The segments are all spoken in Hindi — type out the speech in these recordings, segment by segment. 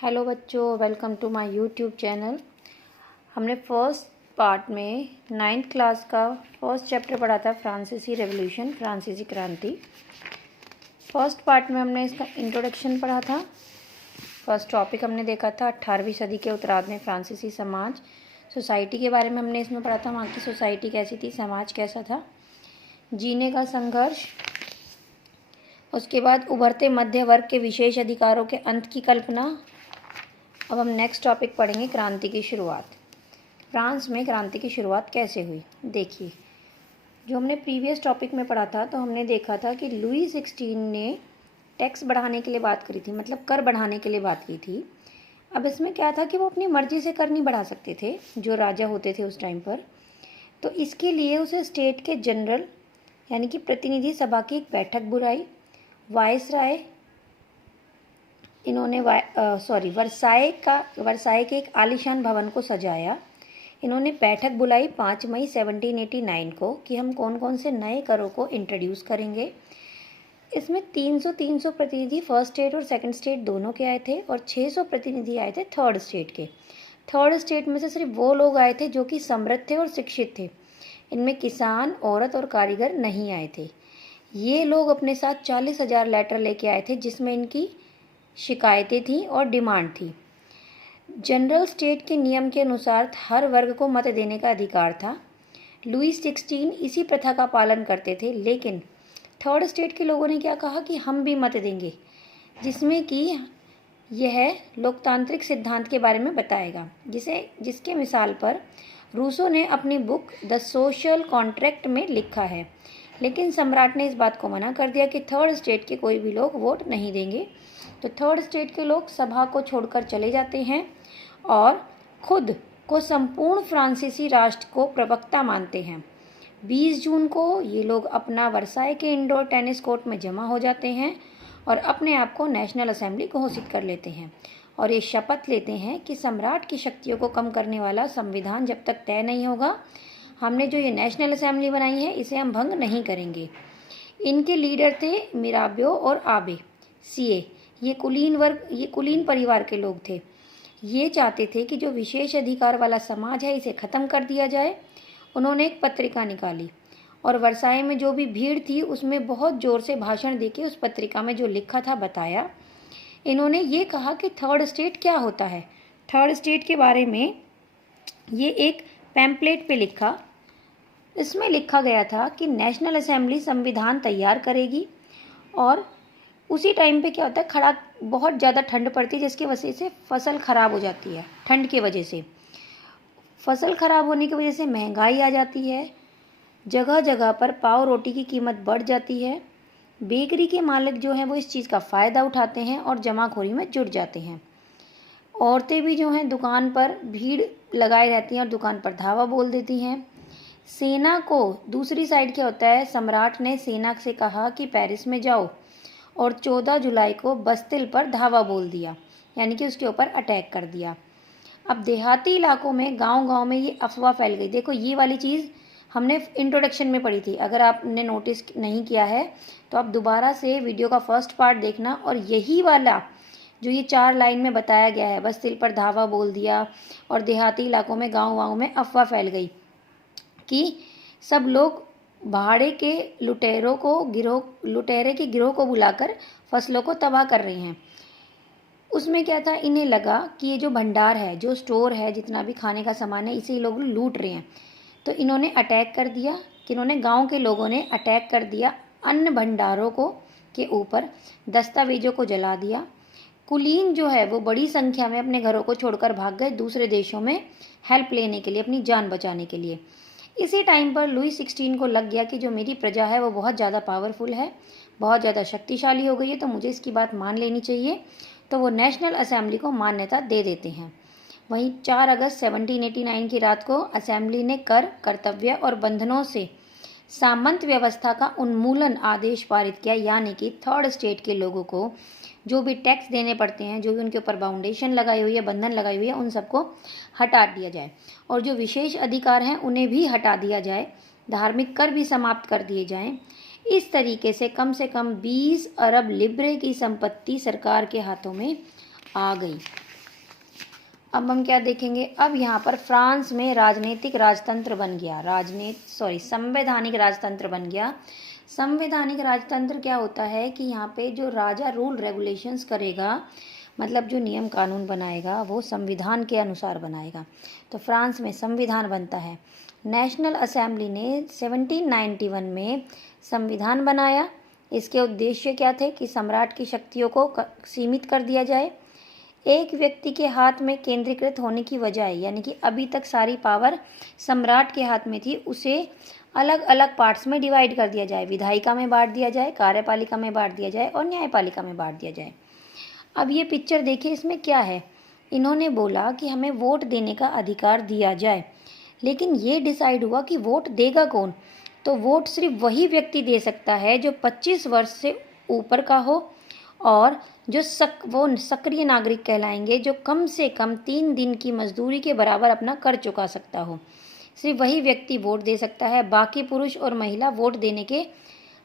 हेलो बच्चों, welcome to my YouTube channel. हमने फर्स्ट पार्ट में 9th क्लास का फर्स्ट चैप्टर पढ़ा था, फ्रांसीसी रेवोल्यूशन, फ्रांसीसी क्रांति। फर्स्ट पार्ट में हमने इसका इंट्रोडक्शन पढ़ा था। फर्स्ट टॉपिक हमने देखा था 18वीं सदी के उत्तरार्ध में फ्रांसीसी समाज, सोसाइटी के बारे में हमने इसमें पढ़ा था। वहाँ की सोसाइटी कैसी थी, समाज कैसा था, जीने का संघर्ष। उसके बाद उभरते मध्य वर्ग के विशेष अधिकारों के अंत की कल्पना। अब हम नेक्स्ट टॉपिक पढ़ेंगे, क्रांति की शुरुआत। फ्रांस में क्रांति की शुरुआत कैसे हुई। देखिए, जो हमने प्रीवियस टॉपिक में पढ़ा था तो हमने देखा था कि लुई 16 ने टैक्स बढ़ाने के लिए बात करी थी, मतलब कर बढ़ाने के लिए बात की थी। अब इसमें क्या था कि वो अपनी मर्जी से कर नहीं बढ़ा सकते थे, जो राजा होते थे उस टाइम पर। तो इसके लिए उसे स्टेट के जनरल यानी कि प्रतिनिधि सभा की एक बैठक बुलाई। वायसराय इन्होंने वर्साए के एक आलीशान भवन को सजाया। इन्होंने बैठक बुलाई 5 मई 1789 को कि हम कौन कौन से नए करों को इंट्रोड्यूस करेंगे। इसमें 300 प्रतिनिधि फर्स्ट स्टेट और सेकंड स्टेट दोनों के आए थे और 600 प्रतिनिधि आए थे थर्ड स्टेट के। थर्ड स्टेट में से सिर्फ वो लोग आए थे जो कि समृद्ध थे और शिक्षित थे। इनमें किसान, औरत और कारीगर नहीं आए थे। ये लोग अपने साथ 40,000 लेटर लेके आए थे जिसमें इनकी शिकायतें थी और डिमांड थी। जनरल स्टेट के नियम के अनुसार हर वर्ग को मत देने का अधिकार था। लुई 16 इसी प्रथा का पालन करते थे, लेकिन थर्ड स्टेट के लोगों ने क्या कहा कि हम भी मत देंगे, जिसमें कि यह लोकतांत्रिक सिद्धांत के बारे में बताएगा, जिसके मिसाल पर रूसो ने अपनी बुक द सोशल कॉन्ट्रैक्ट में लिखा है। लेकिन सम्राट ने इस बात को मना कर दिया कि थर्ड स्टेट के कोई भी लोग वोट नहीं देंगे। तो थर्ड स्टेट के लोग सभा को छोड़कर चले जाते हैं और खुद को संपूर्ण फ्रांसीसी राष्ट्र को प्रवक्ता मानते हैं। 20 जून को ये लोग अपना वर्साए के इंडोर टेनिस कोर्ट में जमा हो जाते हैं और अपने आप को नेशनल असेंबली घोषित कर लेते हैं और ये शपथ लेते हैं कि सम्राट की शक्तियों को कम करने वाला संविधान जब तक तय नहीं होगा, हमने जो ये नेशनल असेंबली बनाई है इसे हम भंग नहीं करेंगे। इनके लीडर थे मिराबियो और आबे सीए। ये कुलीन परिवार के लोग थे। ये चाहते थे कि जो विशेष अधिकार वाला समाज है इसे ख़त्म कर दिया जाए। उन्होंने एक पत्रिका निकाली और वर्साए में जो भी भीड़ थी उसमें बहुत ज़ोर से भाषण देके उस पत्रिका में जो लिखा था बताया। इन्होंने ये कहा कि थर्ड स्टेट क्या होता है। थर्ड स्टेट के बारे में ये एक पैम्पलेट पे लिखा। इसमें लिखा गया था कि नेशनल असेंबली संविधान तैयार करेगी और उसी टाइम पे क्या होता है, बहुत ज़्यादा ठंड पड़ती है जिसकी वजह से फसल ख़राब हो जाती है। ठंड की वजह से फसल ख़राब होने की वजह से महंगाई आ जाती है। जगह जगह पर पाव रोटी की कीमत बढ़ जाती है। बेकरी के मालिक जो हैं वो इस चीज़ का फ़ायदा उठाते हैं और जमाखोरी में जुट जाते हैं। औरतें भी जो हैं दुकान पर भीड़ लगाए रहती हैं और दुकान पर धावा बोल देती हैं। सेना को दूसरी साइड क्या होता है, सम्राट ने सेना से कहा कि पेरिस में जाओ और 14 जुलाई को बस्तिल पर धावा बोल दिया, यानी कि उसके ऊपर अटैक कर दिया। अब देहाती इलाकों में, गांव-गांव में ये अफवाह फैल गई। देखो, ये वाली चीज़ हमने इंट्रोडक्शन में पढ़ी थी। अगर आपने नोटिस नहीं किया है तो आप दोबारा से वीडियो का फर्स्ट पार्ट देखना और यही वाला जो ये 4 लाइन में बताया गया है, बस्तिल पर धावा बोल दिया और देहाती इलाकों में, गाँव-गाँव में अफवाह फैल गई कि सब लोग भाड़े के लुटेरे के गिरोह को बुलाकर फसलों को तबाह कर रही हैं। उसमें क्या था, इन्हें लगा कि ये जो भंडार है, जो स्टोर है, जितना भी खाने का सामान है, इसे लोग लूट रहे हैं। तो इन्होंने अटैक कर दिया कि गांव के लोगों ने अटैक कर दिया अन्न भंडारों को के ऊपर, दस्तावेजों को जला दिया। कुलीन जो है वो बड़ी संख्या में अपने घरों को छोड़कर भाग गए दूसरे देशों में हेल्प लेने के लिए, अपनी जान बचाने के लिए। इसी टाइम पर लुई 16 को लग गया कि जो मेरी प्रजा है वो बहुत ज़्यादा पावरफुल है, बहुत ज़्यादा शक्तिशाली हो गई है, तो मुझे इसकी बात मान लेनी चाहिए। तो वो नेशनल असेंबली को मान्यता दे देते हैं। वहीं 4 अगस्त 1789 की रात को असेंबली ने कर, कर्तव्य और बंधनों से सामंत व्यवस्था का उन्मूलन आदेश पारित किया, यानी कि थर्ड स्टेट के लोगों को जो भी टैक्स देने पड़ते हैं, जो भी उनके ऊपर बाउंडेशन लगाई हुई है, बंधन लगाई हुई है, उन सबको हटा दिया जाए और जो विशेष अधिकार हैं उन्हें भी हटा दिया जाए। धार्मिक कर भी समाप्त कर दिए जाएं। इस तरीके से कम 20 अरब लिब्रे की संपत्ति सरकार के हाथों में आ गई। अब हम क्या देखेंगे, अब यहाँ पर फ्रांस में राजनीतिक राजतंत्र बन गया, संवैधानिक राजतंत्र बन गया। संवैधानिक राजतंत्र क्या होता है कि यहाँ पे जो राजा रूल रेगुलेशंस करेगा, मतलब जो नियम कानून बनाएगा वो संविधान के अनुसार बनाएगा। तो फ्रांस में संविधान बनता है। नेशनल असेंबली ने 1791 में संविधान बनाया। इसके उद्देश्य क्या थे कि सम्राट की शक्तियों को सीमित कर दिया जाए, एक व्यक्ति के हाथ में केंद्रीकृत होने की बजाय, यानी कि अभी तक सारी पावर सम्राट के हाथ में थी, उसे अलग अलग पार्ट्स में डिवाइड कर दिया जाए। विधायिका में बांट दिया जाए, कार्यपालिका में बांट दिया जाए और न्यायपालिका में बांट दिया जाए। अब ये पिक्चर देखिए, इसमें क्या है, इन्होंने बोला कि हमें वोट देने का अधिकार दिया जाए, लेकिन ये डिसाइड हुआ कि वोट देगा कौन। तो वोट सिर्फ वही व्यक्ति दे सकता है जो 25 वर्ष से ऊपर का हो और जो वो सक्रिय नागरिक कहलाएंगे, जो कम से कम 3 दिन की मजदूरी के बराबर अपना कर चुका सकता हो। सिर्फ वही व्यक्ति वोट दे सकता है। बाकी पुरुष और महिला वोट देने के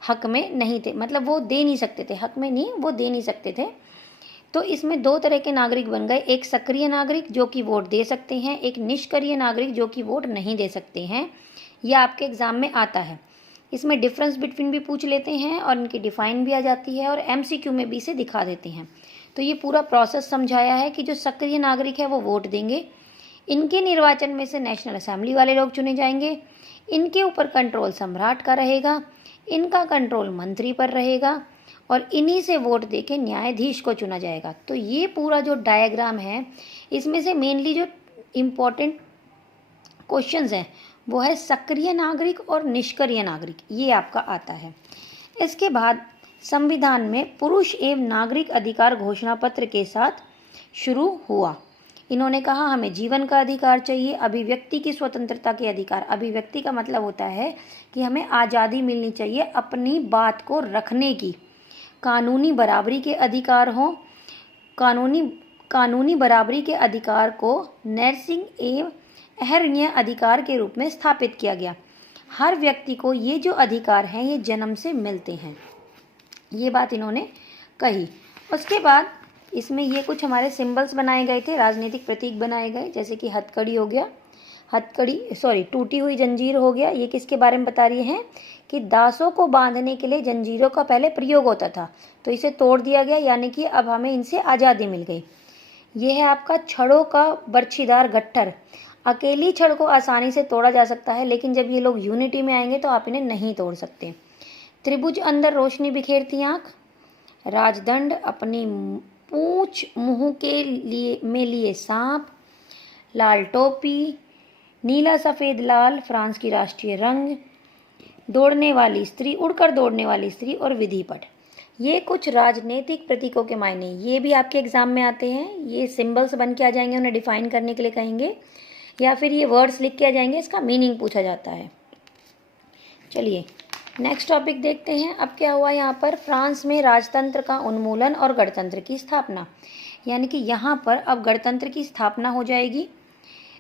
हक में नहीं थे, मतलब वो दे नहीं सकते थे, हक में नहीं, वो दे नहीं सकते थे। तो इसमें 2 तरह के नागरिक बन गए, एक सक्रिय नागरिक जो कि वोट दे सकते हैं, एक निष्क्रिय नागरिक जो कि वोट नहीं दे सकते हैं। यह आपके एग्जाम में आता है। इसमें डिफरेंस बिटवीन भी पूछ लेते हैं और इनकी डिफाइन भी आ जाती है और MCQ में भी इसे दिखा देते हैं। तो ये पूरा प्रोसेस समझाया है कि जो सक्रिय नागरिक है वो वोट देंगे, इनके निर्वाचन में से नेशनल असेंबली वाले लोग चुने जाएंगे, इनके ऊपर कंट्रोल सम्राट का रहेगा, इनका कंट्रोल मंत्री पर रहेगा और इन्हीं से वोट देके न्यायाधीश को चुना जाएगा। तो ये पूरा जो डायग्राम है, इसमें से मेनली जो इम्पोर्टेंट क्वेश्चंस हैं वो है सक्रिय नागरिक और निष्क्रिय नागरिक, ये आपका आता है। इसके बाद संविधान में पुरुष एवं नागरिक अधिकार घोषणा पत्र के साथ शुरू हुआ। इन्होंने कहा हमें जीवन का अधिकार चाहिए, अभिव्यक्ति की स्वतंत्रता के अधिकार। अभिव्यक्ति का मतलब होता है कि हमें आज़ादी मिलनी चाहिए अपनी बात को रखने की। कानूनी बराबरी के अधिकार हों, कानूनी बराबरी के अधिकार को नैतिक एवं अहर्निय अधिकार के रूप में स्थापित किया गया। हर व्यक्ति को ये जो अधिकार हैं ये जन्म से मिलते हैं, ये बात इन्होंने कही। उसके बाद इसमें ये कुछ हमारे सिंबल्स बनाए गए थे, राजनीतिक प्रतीक बनाए गए, जैसे कि हथकड़ी हो गया, टूटी हुई जंजीर हो गया। ये किसके बारे में बता रही हैं कि दासों को बांधने के लिए जंजीरों का पहले प्रयोग होता था, तो इसे तोड़ दिया गया, यानी कि अब हमें इनसे आज़ादी मिल गई। ये है आपका छड़ों का बर्छीदार गट्ठर। अकेली छड़ को आसानी से तोड़ा जा सकता है, लेकिन जब ये लोग यूनिटी में आएंगे तो आप इन्हें नहीं तोड़ सकते। त्रिभुज अंदर रोशनी बिखेरती आँख। राजदंड अपनी पूंछ मुंह के लिए सांप। लाल टोपी, नीला सफ़ेद लाल फ्रांस की राष्ट्रीय रंग। दौड़ने वाली स्त्री, उड़कर दौड़ने वाली स्त्री और विधिपट। ये कुछ राजनीतिक प्रतीकों के मायने, ये भी आपके एग्जाम में आते हैं। ये सिंबल्स बन के आ जाएंगे, उन्हें डिफाइन करने के लिए कहेंगे, या फिर ये वर्ड्स लिख के आ जाएंगे, इसका मीनिंग पूछा जाता है। चलिए नेक्स्ट टॉपिक देखते हैं। अब क्या हुआ यहाँ पर, फ्रांस में राजतंत्र का उन्मूलन और गणतंत्र की स्थापना, यानी कि यहाँ पर अब गणतंत्र की स्थापना हो जाएगी।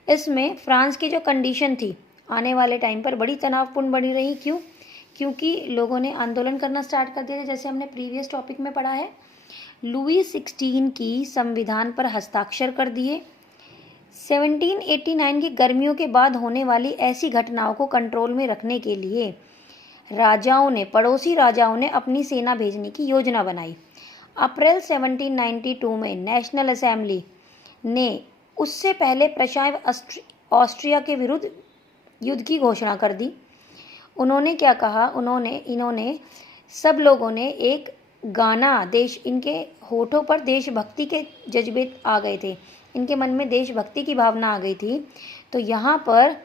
इसमें फ्रांस की जो कंडीशन थी आने वाले टाइम पर बड़ी तनावपूर्ण बनी रही। क्यों? क्योंकि लोगों ने आंदोलन करना स्टार्ट कर दिया था, जैसे हमने प्रीवियस टॉपिक में पढ़ा है। लुई 16 की संविधान पर हस्ताक्षर कर दिए। 1789 की गर्मियों के बाद होने वाली ऐसी घटनाओं को कंट्रोल में रखने के लिए पड़ोसी राजाओं ने अपनी सेना भेजने की योजना बनाई। अप्रैल 1792 में नेशनल असेंबली ने उससे पहले प्रशा एवं ऑस्ट्रिया के विरुद्ध युद्ध की घोषणा कर दी। उन्होंने क्या कहा, इन्होंने सब लोगों ने एक गाना, इनके होठों पर देशभक्ति के जज्बे आ गए थे, इनके मन में देशभक्ति की भावना आ गई थी। तो यहाँ पर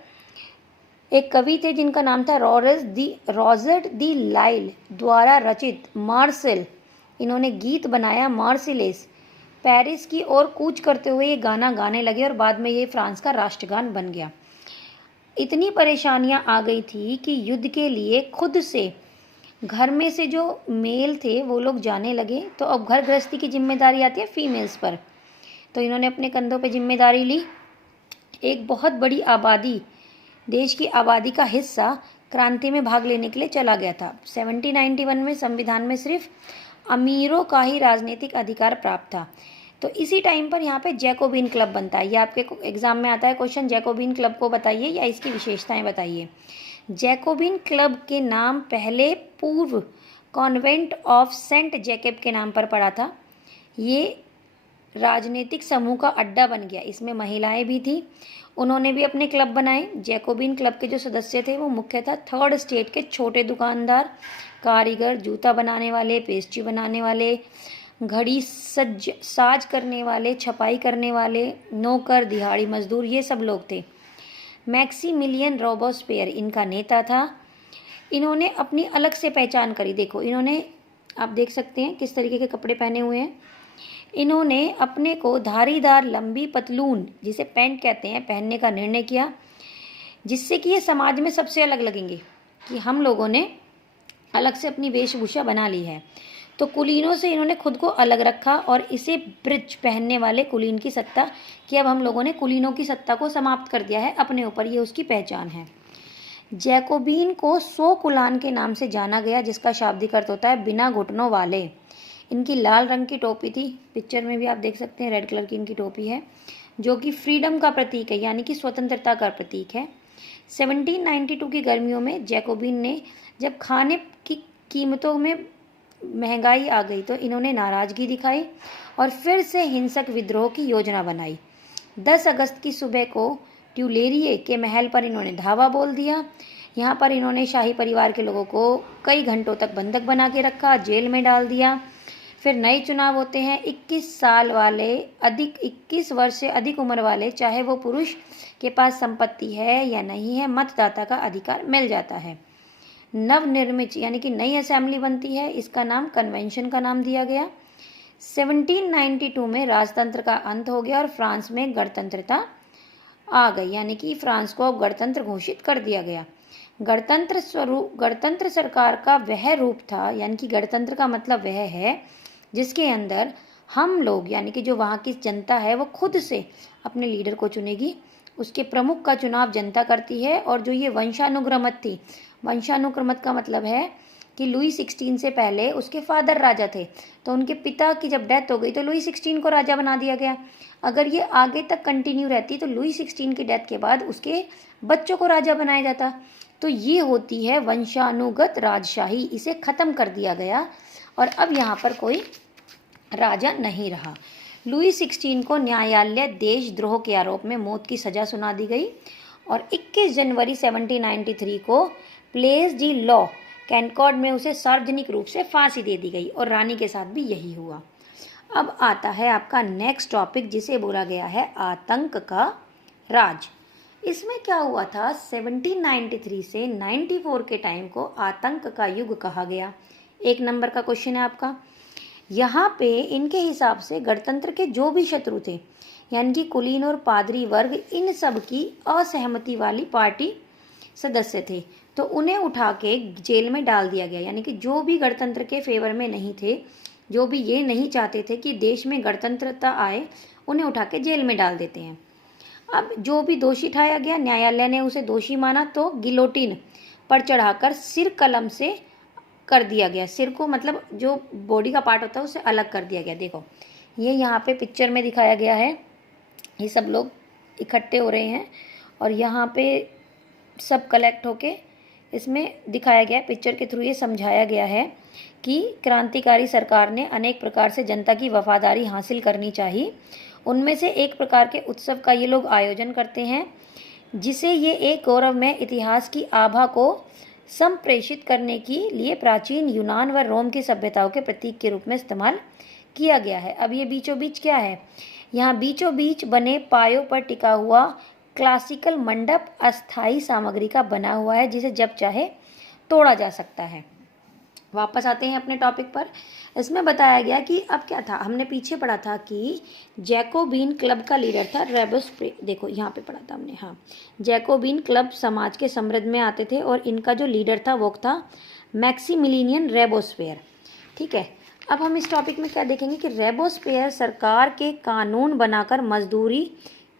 एक कवि थे जिनका नाम था रॉजर्ड दी लाइल द्वारा रचित मार्सेल, इन्होंने गीत बनाया मार्सिलेस। पेरिस की ओर कूच करते हुए ये गाना गाने लगे और बाद में ये फ्रांस का राष्ट्रगान बन गया। इतनी परेशानियां आ गई थी कि युद्ध के लिए खुद से घर में से जो मेल थे वो लोग जाने लगे। तो अब घर गृहस्थी की जिम्मेदारी आती है फीमेल्स पर, तो इन्होंने अपने कंधों पे जिम्मेदारी ली। एक बहुत बड़ी आबादी, देश की आबादी का हिस्सा क्रांति में भाग लेने के लिए चला गया था। 1791 में संविधान में सिर्फ अमीरों का ही राजनीतिक अधिकार प्राप्त था। तो इसी टाइम पर यहाँ पे जैकोबिन क्लब बनता है। ये आपके एग्जाम में आता है क्वेश्चन, जैकोबिन क्लब को बताइए या इसकी विशेषताएं बताइए। जैकोबिन क्लब के नाम पहले पूर्व कॉन्वेंट ऑफ सेंट जैकब के नाम पर पड़ा था। ये राजनीतिक समूह का अड्डा बन गया। इसमें महिलाएं भी थी, उन्होंने भी अपने क्लब बनाए। जैकोबिन क्लब के जो सदस्य थे वो मुख्यतः थर्ड स्टेट के छोटे दुकानदार, कारीगर, जूता बनाने वाले, पेस्ट्री बनाने वाले, घड़ी साज करने वाले, छपाई करने वाले, नौकर, दिहाड़ी मजदूर, ये सब लोग थे। मैक्सिमिलियन रोबोस्पेयर इनका नेता था। इन्होंने अपनी अलग से पहचान करी। देखो इन्होंने, आप देख सकते हैं किस तरीके के कपड़े पहने हुए हैं। इन्होंने अपने को धारीदार लंबी पतलून, जिसे पैंट कहते हैं, पहनने का निर्णय किया, जिससे कि ये समाज में सबसे अलग लगेंगे कि हम लोगों ने अलग से अपनी वेशभूषा बना ली है। तो कुलीनों से इन्होंने खुद को अलग रखा और इसे ब्रिज पहनने वाले कुलीन की सत्ता, कि अब हम लोगों ने कुलीनों की सत्ता को समाप्त कर दिया है अपने ऊपर, ये उसकी पहचान है। जैकोबीन को सो कुलान के नाम से जाना गया, जिसका शाब्दिक अर्थ होता है बिना घुटनों वाले। इनकी लाल रंग की टोपी थी, पिक्चर में भी आप देख सकते हैं रेड कलर की इनकी टोपी है, जो कि फ्रीडम का प्रतीक है, यानी कि स्वतंत्रता का प्रतीक है। 1792 की गर्मियों में जैकोबिन ने, जब खाने की कीमतों में महंगाई आ गई, तो इन्होंने नाराजगी दिखाई और फिर से हिंसक विद्रोह की योजना बनाई। 10 अगस्त की सुबह को ट्यूलेरिए के महल पर इन्होंने धावा बोल दिया। यहाँ पर इन्होंने शाही परिवार के लोगों को कई घंटों तक बंधक बना के रखा, जेल में डाल दिया। फिर नए चुनाव होते हैं। 21 वर्ष से अधिक उम्र वाले, चाहे वो पुरुष के पास संपत्ति है या नहीं है, मतदाता का अधिकार मिल जाता है। नवनिर्मित यानी कि नई असेंबली बनती है, इसका नाम कन्वेंशन का नाम दिया गया। 1792 में राजतंत्र का अंत हो गया और फ्रांस में गणतंत्रता आ गई, यानी कि फ्रांस को अब गणतंत्र घोषित कर दिया गया। गणतंत्र सरकार का वह रूप था, यानी कि गणतंत्र का मतलब वह है जिसके अंदर हम लोग, यानी कि जो वहाँ की जनता है, वो खुद से अपने लीडर को चुनेगी। उसके प्रमुख का चुनाव जनता करती है। और जो ये वंशानुक्रमत थी, वंशानुक्रमत का मतलब है कि लुई 16 से पहले उसके फादर राजा थे, तो उनके पिता की जब डेथ हो गई तो लुई 16 को राजा बना दिया गया। अगर ये आगे तक कंटिन्यू रहती तो लुई 16 की डेथ के बाद उसके बच्चों को राजा बनाया जाता। तो ये होती है वंशानुगत राजशाही, इसे खत्म कर दिया गया और अब यहाँ पर कोई राजा नहीं रहा। लुई 16 को न्यायालय देशद्रोह के आरोप में मौत की सजा सुना दी गई और 21 जनवरी 1793 को प्लेस डी लॉ कैनकॉर्ड में उसे सार्वजनिक रूप से फांसी दे दी गई और रानी के साथ भी यही हुआ। अब आता है आपका नेक्स्ट टॉपिक, जिसे बोला गया है आतंक का राज। इसमें क्या हुआ था, 1793 से 94 के टाइम को आतंक का युग कहा गया। 1 नंबर का क्वेश्चन है आपका। यहाँ पे इनके हिसाब से गणतंत्र के जो भी शत्रु थे, यानी कि कुलीन और पादरी वर्ग, इन सब की असहमति वाली पार्टी सदस्य थे, तो उन्हें उठा के जेल में डाल दिया गया। यानी कि जो भी गणतंत्र के फेवर में नहीं थे, जो भी ये नहीं चाहते थे कि देश में गणतंत्रता आए, उन्हें उठा के जेल में डाल देते हैं। अब जो भी दोषी ठहराया गया, न्यायालय ने उसे दोषी माना तो गिलोटिन पर चढ़ाकर सिर कलम से कर दिया गया। सिर को मतलब जो बॉडी का पार्ट होता है उसे अलग कर दिया गया। देखो ये यहाँ पे पिक्चर में दिखाया गया है, ये सब लोग इकट्ठे हो रहे हैं और यहाँ पे सब कलेक्ट होके इसमें दिखाया गया, पिक्चर के थ्रू ये समझाया गया है कि क्रांतिकारी सरकार ने अनेक प्रकार से जनता की वफादारी हासिल करनी चाहिए। उनमें से एक प्रकार के उत्सव का ये लोग आयोजन करते हैं, जिसे ये एक गौरवमय इतिहास की आभा को संप्रेषित करने के लिए प्राचीन यूनान व रोम की सभ्यताओं के प्रतीक के रूप में इस्तेमाल किया गया है। अब ये बीचों बीच क्या है, यहाँ बीचों बीच बने पायों पर टिका हुआ क्लासिकल मंडप अस्थाई सामग्री का बना हुआ है, जिसे जब चाहे तोड़ा जा सकता है। वापस आते हैं अपने टॉपिक पर। इसमें बताया गया कि अब क्या था, हमने पीछे पढ़ा था कि जैकोबिन क्लब का लीडर था रोबेस्पियर। देखो यहाँ पे पढ़ा था हमने, हाँ, जैकोबिन क्लब समाज के समृद्ध में आते थे और इनका जो लीडर था वो था मैक्सिमिलियन रोबेस्पियर। ठीक है, अब हम इस टॉपिक में क्या देखेंगे कि रोबेस्पियर सरकार के कानून बनाकर मजदूरी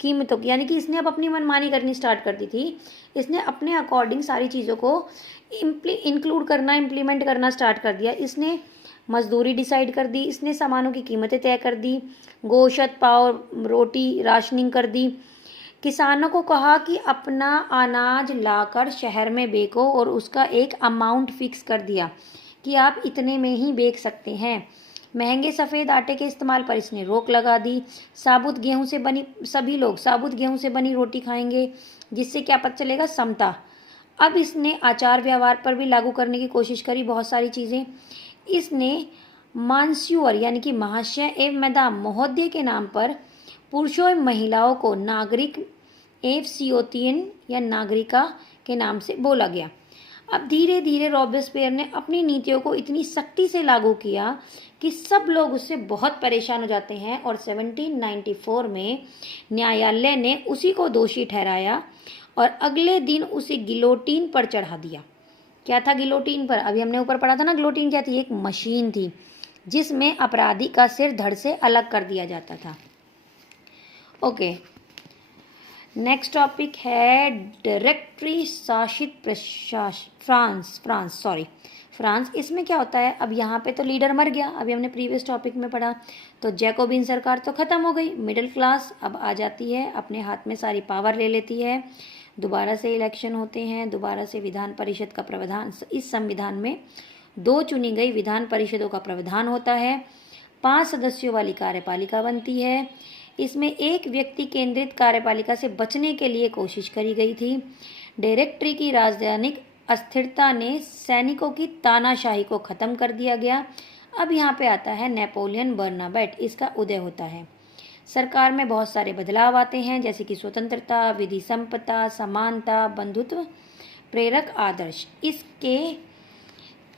कीमतों की, यानी कि इसने अब अपनी मनमानी करनी स्टार्ट कर दी थी। इसने अपने अकॉर्डिंग सारी चीज़ों को इंक्लूड करना, इम्प्लीमेंट करना स्टार्ट कर दिया। इसने मजदूरी डिसाइड कर दी, इसने सामानों की कीमतें तय कर दी, गोश्त, पाव, रोटी राशनिंग कर दी। किसानों को कहा कि अपना अनाज लाकर शहर में बेचो और उसका एक अमाउंट फिक्स कर दिया कि आप इतने में ही बेच सकते हैं। महंगे सफ़ेद आटे के इस्तेमाल पर इसने रोक लगा दी। सभी लोग साबुत गेहूं से बनी रोटी खाएंगे, जिससे क्या पता चलेगा, समता। अब इसने आचार व्यवहार पर भी लागू करने की कोशिश करी बहुत सारी चीज़ें। इसने मानस्यूअर यानी कि महाशय एवं मैदाम महोदय के नाम पर पुरुषों एवं महिलाओं को नागरिक एवं सियोतियन या नागरिका के नाम से बोला गया। अब धीरे धीरे रॉबेस्पियर ने अपनी नीतियों को इतनी सख्ती से लागू किया कि सब लोग उससे बहुत परेशान हो जाते हैं और 1794 में न्यायालय ने उसी को दोषी ठहराया और अगले दिन उसे गिलोटीन पर चढ़ा दिया। क्या था गिलोटीन पर? अभी हमने ऊपर पढ़ा था ना, गिलोटीन क्या थी? एक मशीन थी जिसमें अपराधी का सिर धड़ से अलग कर दिया जाता था। ओके, नेक्स्ट टॉपिक है डायरेक्टरी शासित फ्रांस। इसमें क्या होता है, अब यहाँ पे तो लीडर मर गया, अभी हमने प्रीवियस टॉपिक में पढ़ा, तो जैकोबिन सरकार तो खत्म हो गई। मिडिल क्लास अब आ जाती है, अपने हाथ में सारी पावर ले लेती है। दोबारा से इलेक्शन होते हैं, दोबारा से विधान परिषद का प्रावधान, इस संविधान में 2 चुनी गई विधान परिषदों का प्रावधान होता है। 5 सदस्यों वाली कार्यपालिका बनती है। इसमें एक व्यक्ति केंद्रित कार्यपालिका से बचने के लिए कोशिश करी गई थी। डायरेक्टरी की राजनीतिक अस्थिरता ने सैनिकों की तानाशाही को खत्म कर दिया गया। अब यहाँ पे आता है नेपोलियन बर्नाबेट, इसका उदय होता है। सरकार में बहुत सारे बदलाव आते हैं, जैसे कि स्वतंत्रता, विधि संपदा, समानता, बंधुत्व, प्रेरक आदर्श। इसके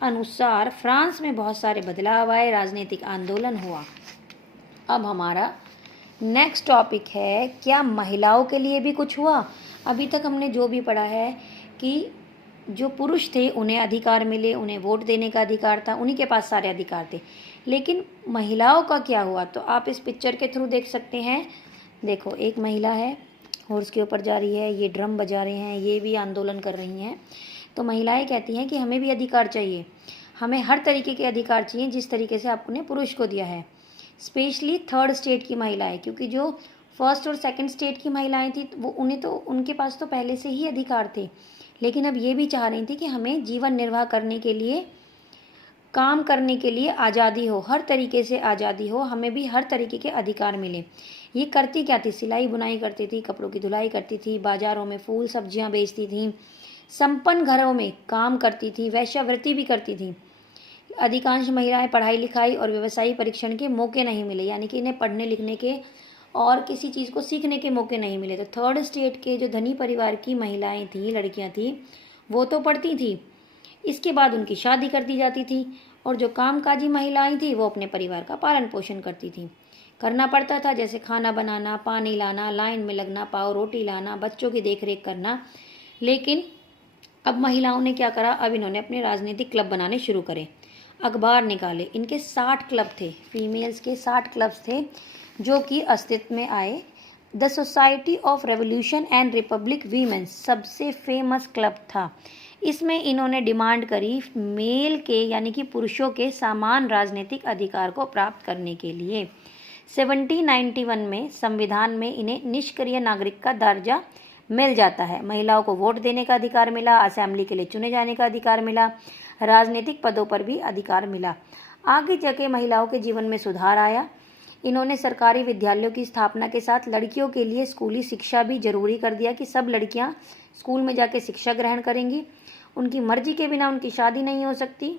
अनुसार फ्रांस में बहुत सारे बदलाव आए, राजनीतिक आंदोलन हुआ। अब हमारा नेक्स्ट टॉपिक है, क्या महिलाओं के लिए भी कुछ हुआ? अभी तक हमने जो भी पढ़ा है कि जो पुरुष थे उन्हें अधिकार मिले, उन्हें वोट देने का अधिकार था, उन्हीं के पास सारे अधिकार थे। लेकिन महिलाओं का क्या हुआ, तो आप इस पिक्चर के थ्रू देख सकते हैं। देखो, एक महिला है, हॉर्स के ऊपर जा रही है, ये ड्रम बजा रहे हैं, ये भी आंदोलन कर रही हैं। तो महिलाएं कहती हैं कि हमें भी अधिकार चाहिए, हमें हर तरीके के अधिकार चाहिए जिस तरीके से आपने पुरुष को दिया है। स्पेशली 3rd स्टेट की महिलाएं, क्योंकि जो 1st और 2nd स्टेट की महिलाएं थी वो उनके पास तो पहले से ही अधिकार थे, लेकिन अब ये भी चाह रही थी कि हमें जीवन निर्वाह करने के लिए, काम करने के लिए आज़ादी हो, हर तरीके से आज़ादी हो, हमें भी हर तरीके के अधिकार मिले। ये करती क्या थी? सिलाई बुनाई करती थी, कपड़ों की धुलाई करती थी, बाजारों में फूल सब्जियां बेचती थी, संपन्न घरों में काम करती थी, वेश्यावृत्ति भी करती थी। अधिकांश महिलाएं पढ़ाई लिखाई और व्यवसायी परीक्षण के मौके नहीं मिले, यानी कि इन्हें पढ़ने लिखने के और किसी चीज़ को सीखने के मौके नहीं मिले। तो 3rd स्टेट के जो धनी परिवार की महिलाएं थी, लड़कियां थी, वो तो पढ़ती थी, इसके बाद उनकी शादी कर दी जाती थी, और जो कामकाजी महिलाएं थी वो अपने परिवार का पालन पोषण करती थी। करना पड़ता था, जैसे खाना बनाना, पानी लाना, लाइन में लगना, पाव रोटी लाना, बच्चों की देखरेख करना। लेकिन अब महिलाओं ने क्या करा, अब इन्होंने अपने राजनीतिक क्लब बनाने शुरू करे, अखबार निकाले। इनके 60 क्लब थे, फीमेल्स के 60 क्लब्स थे जो कि अस्तित्व में आए। The society of revolution and Republic women's सबसे फेमस क्लब था। इसमें इन्होंने डिमांड करी मेल के यानी कि पुरुषों के समान राजनीतिक अधिकार को प्राप्त करने के लिए। 1791 में संविधान में इन्हें निष्क्रिय नागरिक का दर्जा मिल जाता है। महिलाओं को वोट देने का अधिकार मिला, असेंबली के लिए चुने जाने का अधिकार मिला, राजनीतिक पदों पर भी अधिकार मिला। आगे जाके महिलाओं के जीवन में सुधार आया। इन्होंने सरकारी विद्यालयों की स्थापना के साथ लड़कियों के लिए स्कूली शिक्षा भी जरूरी कर दिया कि सब लड़कियां स्कूल में जाके शिक्षा ग्रहण करेंगी। उनकी मर्जी के बिना उनकी शादी नहीं हो सकती।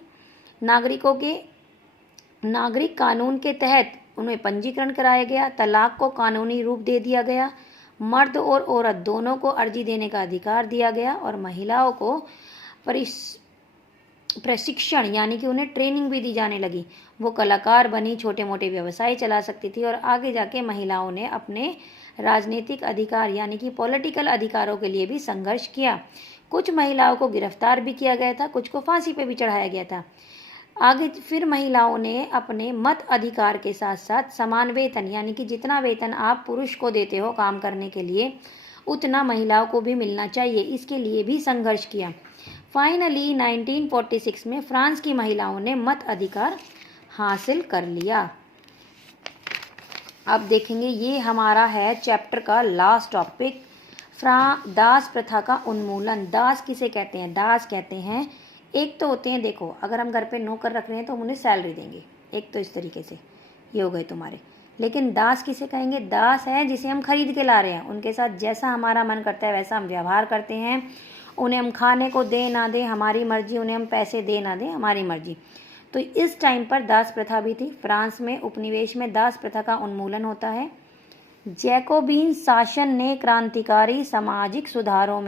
नागरिक कानून के तहत उन्हें पंजीकरण कराया गया। तलाक को कानूनी रूप दे दिया गया। मर्द और औरत दोनों को अर्जी देने का अधिकार दिया गया और महिलाओं को प्रशिक्षण यानी कि उन्हें ट्रेनिंग भी दी जाने लगी। वो कलाकार बनी, छोटे मोटे व्यवसाय चला सकती थी और आगे जाके महिलाओं ने अपने राजनीतिक अधिकार यानी कि पॉलिटिकल अधिकारों के लिए भी संघर्ष किया। कुछ महिलाओं को गिरफ्तार भी किया गया था, कुछ को फांसी पे भी चढ़ाया गया था। आगे फिर महिलाओं ने अपने मत अधिकार के साथ साथ समान वेतन यानी कि जितना वेतन आप पुरुष को देते हो काम करने के लिए उतना महिलाओं को भी मिलना चाहिए, इसके लिए भी संघर्ष किया। फाइनली 1946 में फ्रांस की महिलाओं ने मत अधिकार हासिल कर लिया। अब देखेंगे, ये हमारा है चैप्टर का लास्ट टॉपिक, दास प्रथा का उन्मूलन। दास किसे कहते हैं? दास कहते हैं, एक तो होते हैं, देखो अगर हम घर पे नौकर रख रहे हैं तो हम उन्हें सैलरी देंगे, एक तो इस तरीके से, ये हो गए तुम्हारे। लेकिन दास किसे कहेंगे? दास है जिसे हम खरीद के ला रहे हैं, उनके साथ जैसा हमारा मन करता है वैसा हम व्यवहार करते हैं, उन्हें हम खाने को दें ना दें हमारी मर्जी, उन्हें हम पैसे दें ना दें हमारी मर्जी। तो इस टाइम पर दास प्रथा भी थी। फ्रांस में उपनिवेश में दास प्रथा का उन्मूलन होता है। जैकोबीन शासन ने क्रांतिकारी सामाजिक सुधारों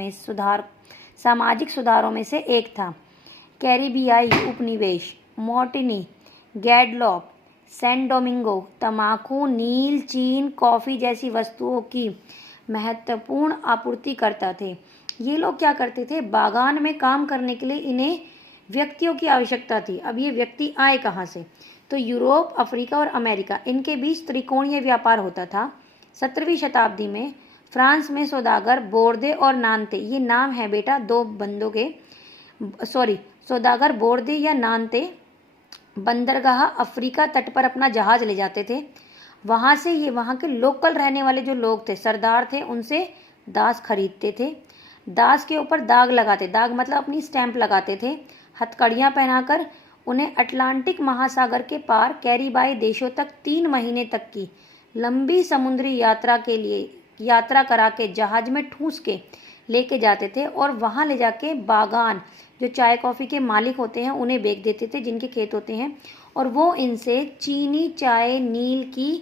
में से एक था। कैरिबियाई उपनिवेश, मोर्टिनी, गैडलॉप, सैन डोमिंगो तंबाकू, नील, चीन, कॉफ़ी जैसी वस्तुओं की महत्वपूर्ण आपूर्ति करता थे। ये लोग क्या करते थे? बागान में काम करने के लिए इन्हें व्यक्तियों की आवश्यकता थी। अब ये व्यक्ति आए कहाँ से? तो यूरोप, अफ्रीका और अमेरिका, इनके बीच त्रिकोणीय व्यापार होता था। 17वीं शताब्दी में फ्रांस में सौदागर बोर्दे और नान्ते, ये नाम है बेटा दो बंदों के, सौदागर बोर्दे या नान्ते बंदरगाह अफ्रीका तट पर अपना जहाज ले जाते थे। वहाँ से ये वहाँ के लोकल रहने वाले जो लोग थे, सरदार थे, उनसे दास खरीदते थे। दास के ऊपर दाग लगाते, दाग मतलब अपनी स्टैंप लगाते थे, हथकड़ियाँ पहनाकर उन्हें अटलांटिक महासागर के पार कैरिबाई देशों तक 3 महीने तक की लंबी समुद्री यात्रा करा के जहाज में ठूस के लेके जाते थे और वहाँ ले जाके बागान, जो चाय कॉफ़ी के मालिक होते हैं, उन्हें बेच देते थे, जिनके खेत होते हैं, और वो इनसे चीनी, चाय, नील की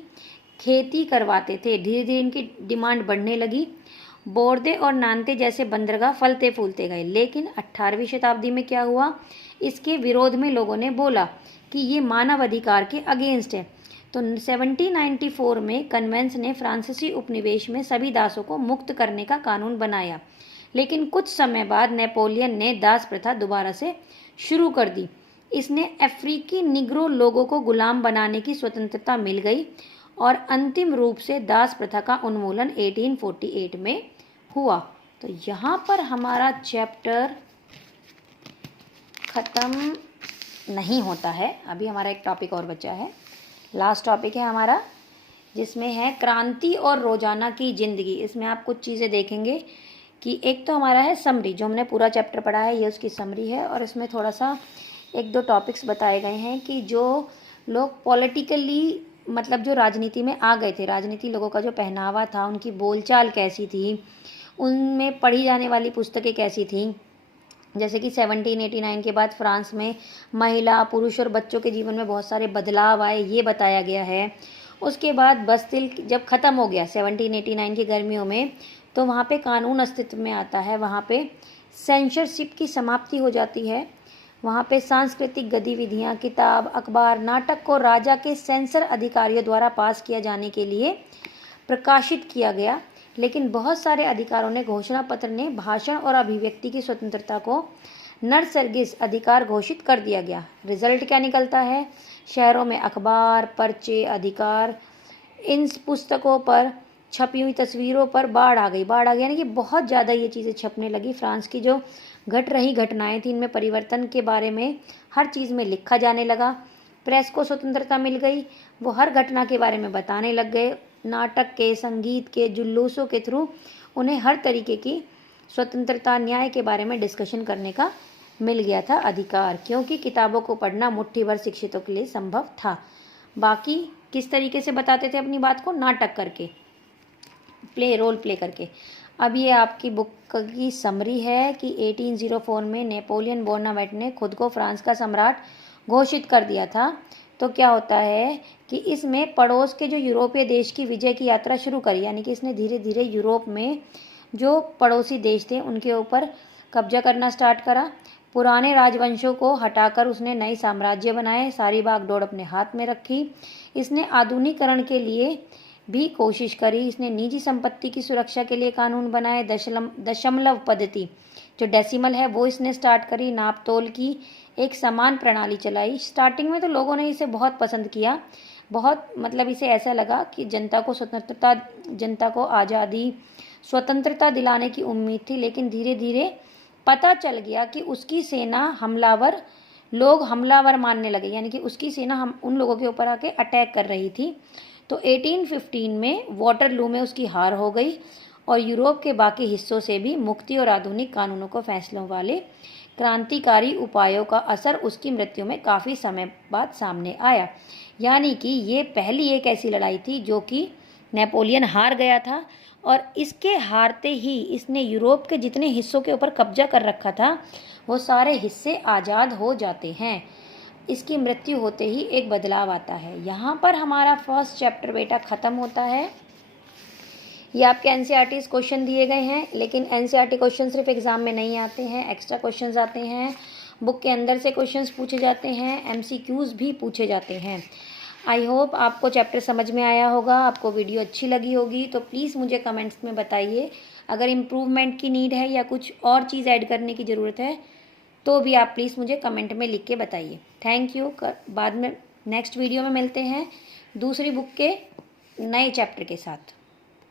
खेती करवाते थे। धीरे धीरे इनकी डिमांड बढ़ने लगी। बोर्दे और नान्ते जैसे बंदरगाह फलते फूलते गए। लेकिन 18वीं शताब्दी में क्या हुआ? इसके विरोध में लोगों ने बोला कि ये मानव अधिकार के अगेंस्ट है। तो 1794 में कन्वेंस ने फ्रांसीसी उपनिवेश में सभी दासों को मुक्त करने का कानून बनाया। लेकिन कुछ समय बाद नेपोलियन ने दास प्रथा दोबारा से शुरू कर दी। इसने अफ्रीकी निग्रो लोगों को गुलाम बनाने की स्वतंत्रता मिल गई और अंतिम रूप से दास प्रथा का उन्मूलन 1848 में हुआ। तो यहाँ पर हमारा चैप्टर ख़त्म नहीं होता है, अभी हमारा एक टॉपिक और बचा है। लास्ट टॉपिक है हमारा, जिसमें है क्रांति और रोजाना की ज़िंदगी। इसमें आप कुछ चीज़ें देखेंगे कि एक तो हमारा है समरी, जो हमने पूरा चैप्टर पढ़ा है ये उसकी समरी है, और इसमें थोड़ा सा 1-2 टॉपिक्स बताए गए हैं कि जो लोग पॉलिटिकली, मतलब जो राजनीति में आ गए थे, राजनीति लोगों का जो पहनावा था, उनकी बोलचाल कैसी थी, उनमें पढ़ी जाने वाली पुस्तकें कैसी थी। जैसे कि 1789 के बाद फ्रांस में महिला, पुरुष और बच्चों के जीवन में बहुत सारे बदलाव आए, ये बताया गया है। उसके बाद बस्तिल जब ख़त्म हो गया 1789 की गर्मियों में, तो वहाँ पे कानून अस्तित्व में आता है, वहाँ पे सेंसरशिप की समाप्ति हो जाती है, वहाँ पे सांस्कृतिक गतिविधियाँ, किताब, अखबार, नाटक को राजा के सेंसर अधिकारियों द्वारा पास किया जाने के लिए प्रकाशित किया गया। लेकिन बहुत सारे अधिकारों ने घोषणा पत्र ने भाषण और अभिव्यक्ति की स्वतंत्रता को नरसर्गिस अधिकार घोषित कर दिया गया। रिजल्ट क्या निकलता है? शहरों में अखबार, पर्चे, अधिकार, इन पुस्तकों पर छपी हुई तस्वीरों पर बाढ़ आ गई यानी कि बहुत ज़्यादा ये चीज़ें छपने लगी। फ्रांस की जो घट रही घटनाएं थी, इनमें परिवर्तन के बारे में हर चीज़ में लिखा जाने लगा। प्रेस को स्वतंत्रता मिल गई, वो हर घटना के बारे में बताने लग गए। नाटक के, संगीत के, जुलूसों के थ्रू उन्हें हर तरीके की स्वतंत्रता, न्याय के बारे में डिस्कशन करने का मिल गया था अधिकार, क्योंकि किताबों को पढ़ना मुट्ठी भर शिक्षितों के लिए संभव था। बाकी किस तरीके से बताते थे अपनी बात को? नाटक करके, रोल प्ले करके। अब ये आपकी बुक की समरी है कि 1804 में नेपोलियन बोनापार्ट ने खुद को फ्रांस का सम्राट घोषित कर दिया था। तो क्या होता है कि इसमें पड़ोस के जो यूरोपीय देश की विजय की यात्रा शुरू करी, यानी कि इसने धीरे धीरे यूरोप में जो पड़ोसी देश थे उनके ऊपर कब्जा करना स्टार्ट करा। पुराने राजवंशों को हटाकर उसने नए साम्राज्य बनाए, सारी बागडोर अपने हाथ में रखी। इसने आधुनिकीकरण के लिए भी कोशिश करी। इसने निजी संपत्ति की सुरक्षा के लिए कानून बनाए। दशमलव पद्धति, जो डेसिमल है, वो इसने स्टार्ट करी। नाप तोल की एक समान प्रणाली चलाई। स्टार्टिंग में तो लोगों ने इसे बहुत पसंद किया, बहुत मतलब इसे ऐसा लगा कि जनता को आज़ादी, स्वतंत्रता दिलाने की उम्मीद थी। लेकिन धीरे धीरे पता चल गया कि उसकी सेना हमलावर लोग हमलावर मानने लगे, यानी कि उसकी सेना हम उन लोगों के ऊपर आके अटैक कर रही थी। तो 1815 में वाटरलू में उसकी हार हो गई और यूरोप के बाकी हिस्सों से भी मुक्ति और आधुनिक कानूनों को फैसलों वाले क्रांतिकारी उपायों का असर उसकी मृत्यु में काफ़ी समय बाद सामने आया। यानी कि ये पहली एक ऐसी लड़ाई थी जो कि नेपोलियन हार गया था और इसके हारते ही इसने यूरोप के जितने हिस्सों के ऊपर कब्जा कर रखा था वो सारे हिस्से आज़ाद हो जाते हैं। इसकी मृत्यु होते ही एक बदलाव आता है। यहाँ पर हमारा फर्स्ट चैप्टर बेटा ख़त्म होता है। ये आपके एनसीईआरटी क्वेश्चन दिए गए हैं, लेकिन एनसीईआरटी क्वेश्चन सिर्फ एग्जाम में नहीं आते हैं, एक्स्ट्रा क्वेश्चंस आते हैं, बुक के अंदर से क्वेश्चंस पूछे जाते हैं, एमसीक्यूज़ भी पूछे जाते हैं। आई होप आपको चैप्टर समझ में आया होगा, आपको वीडियो अच्छी लगी होगी। तो प्लीज़ मुझे कमेंट्स में बताइए, अगर इम्प्रूवमेंट की नीड है या कुछ और चीज़ ऐड करने की ज़रूरत है तो भी आप प्लीज़ मुझे कमेंट में लिख के बताइए। Thank you. बाद में नेक्स्ट वीडियो में मिलते हैं दूसरी बुक के नए चैप्टर के साथ।